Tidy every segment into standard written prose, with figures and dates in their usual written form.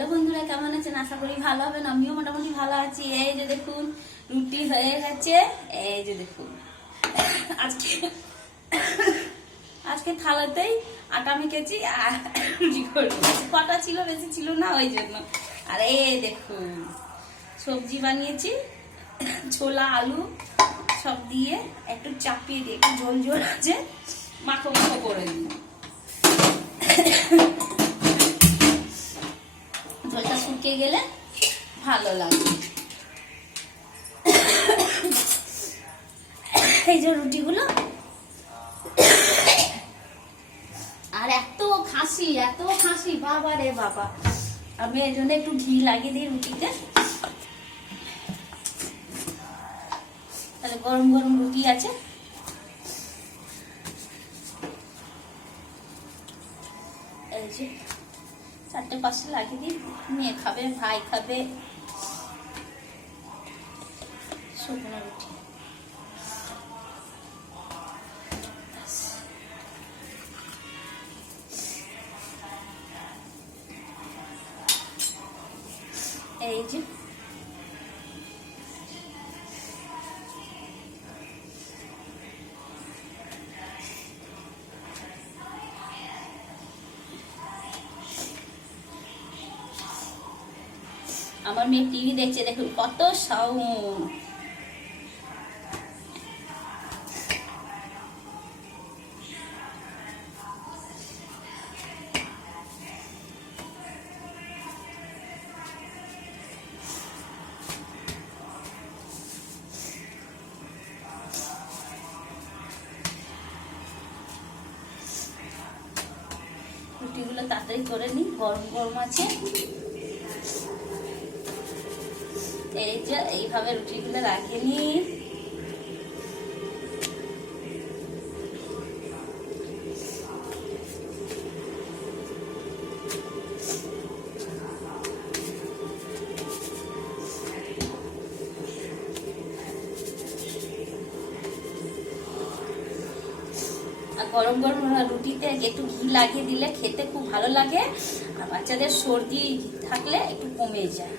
Hello বন্ধুরা, কেমন আছেন? আশা করি ভালো হবেন। আমিও মোটামুটি ভালো আছি। এই যে দেখুন রুটি হয়ে গেছে। এই যে দেখুন আজকে আজকে থালাতেই আটা মেখেছি আর রুটি করবো। কটা ছিল, বেশি ছিল না, ওই জন্য। আর এই দেখুন সবজি বানিয়েছি, ছোলা আলু সব দিয়ে একটু চাপিয়ে দিয়ে একটু ঝোল ঝোল আছে, মাখো মাখো করে দিই। ঝোলটা শুকিয়ে গেলে ভালো লাগবে। এই যে রুটিগুলো, আর এত খাসি বাবা রে বাবা। আমি এই জন্য একটু ঘি লাগিয়ে দিই রুটিতে, তাহলে গরম গরম রুটি আছে। এই যে 4-5টা লাগিয়ে দিই, মেয়ে খাবে, ভাই খাবে। শুকনো রুটি এই যে আমার মেয়ে টিভি দেখছে, দেখুন কত সাউন্ড। রুটিগুলো তাড়াতাড়ি করে নিই, গরম গরম আছে। এই যে এইভাবে রুটিগুলো রাখিয়ে নিই। গরম গরম রুটিতে একটু ঘি লাগিয়ে দিলে খেতে খুব ভালো লাগে, আর বাচ্চাদের সর্দি থাকলে একটু কমে যায়।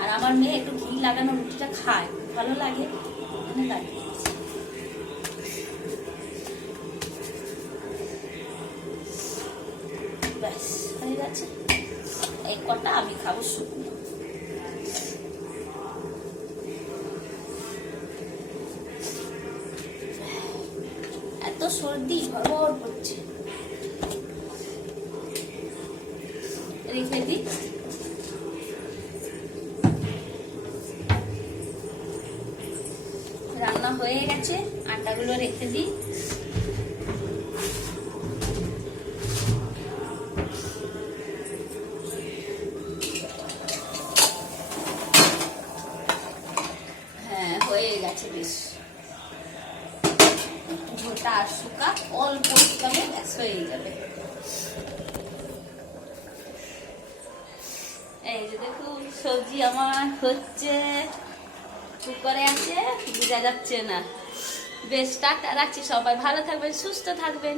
আর আমার মেয়ে একটু ঘি লাগানো রুটিটা খায়, ভালো লাগে। ব্যাস হয়ে যাচ্ছে। এই কটা আমি খাবো শুকনো। এত সর্দি ভর করছে, রেখে দিই। রান্না হয়ে গেছে, আটাগুলো রেখে দিই। হ্যাঁ হয়ে গেছে, বেশ ঝোলটা আর শুকা অল্প শুকাবে, ব্যাস হয়ে যাবে। এই যে দেখুন সবজি আমার হচ্ছে, কুকারে আছে, বোঝা যাচ্ছে না। বেশ টাটা, রাখছি। সবাই ভালো থাকবেন, সুস্থ থাকবেন।